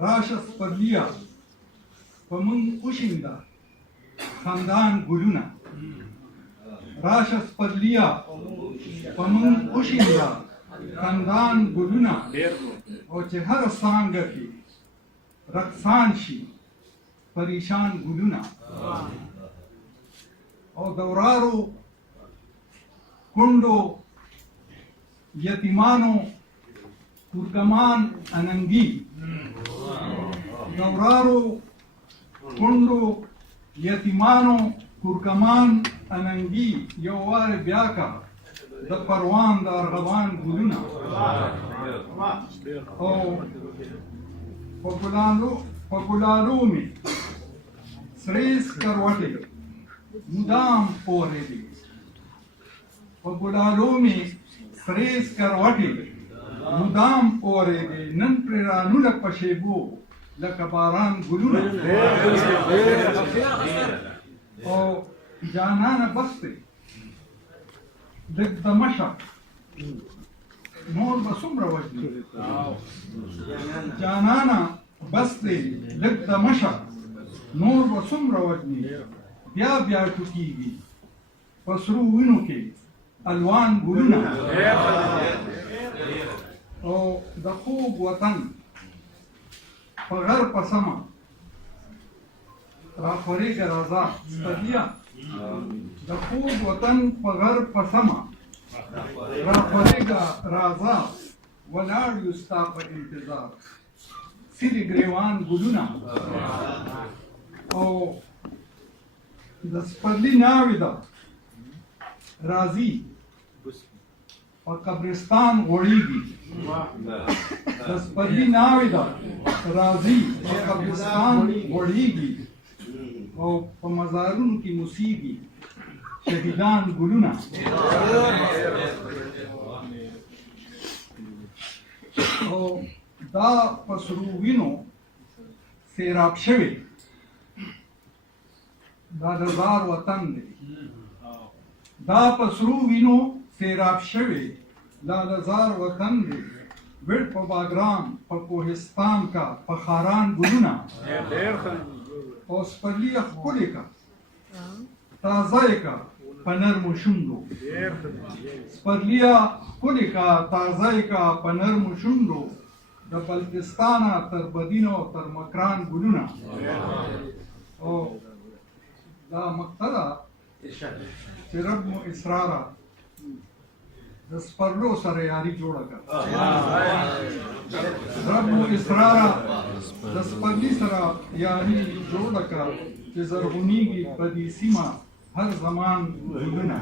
راشه سپرليه په موږ وشینده خندان ګلونه راشه سپرليه په موږ وشینده خندان ګلونه او چې هر څانګه کې رقصان شي پریشان ګلونه او دورارو کندو یتیمانو ترکمان اننگی دورارو کندو یتیمانو ترکمان اننگی یو وار بیا کا د پروان د ارغوان ګلونه او په ګلالو می سریس کروټې مدام اورېدې په ګلالو می سریس کروټې مدام اورېدې نن پرې رانونه په شیبو لکه باران ګلونه او جانانه بستې لږ د مشق نور به څومره وژني جانانه بستې لږ د مشق نور به څومره وژني بیا بیا ټوکېږي په سرو وینو کې الوان ګلونه او د خوږ وطن په غر په سمه راخورېږه راځه سپرليه د خوږ وطن په غر په سمه راخورېږه راځه ولاړ یو ستا په انتظار سیلې ګریوان ګلونه او د سپرلي ناوې ده راځي په قبرستان غوړېږي د سپرلي ناوې ده راځي په قبرستان غوړېږي او په مزارونو کې موسیږي شهیدان ګلونه او دا په سرو وینو سیراب شوی دا د زار وطن دی دا په سرو وینو سیراب شوی دا د زار وطن دی وړ په باګرام په کوهستان کا په خاران ګلونه او سپرليه ښکلې کا تازه کا په نرمو شونډو سپرليه ښکلې کا تازه کا په نرمو شونډو د بلتستانه تر بدینو تر مکران ګلونه او دا مقتدا چې رب مو اسرارا د سپرلو سره یاري جوړه کړه رب مو اسرارا د سپرلي سره یاري جوړه کړه چې زرغونیږي په دې سیمه هر زمان ګلونه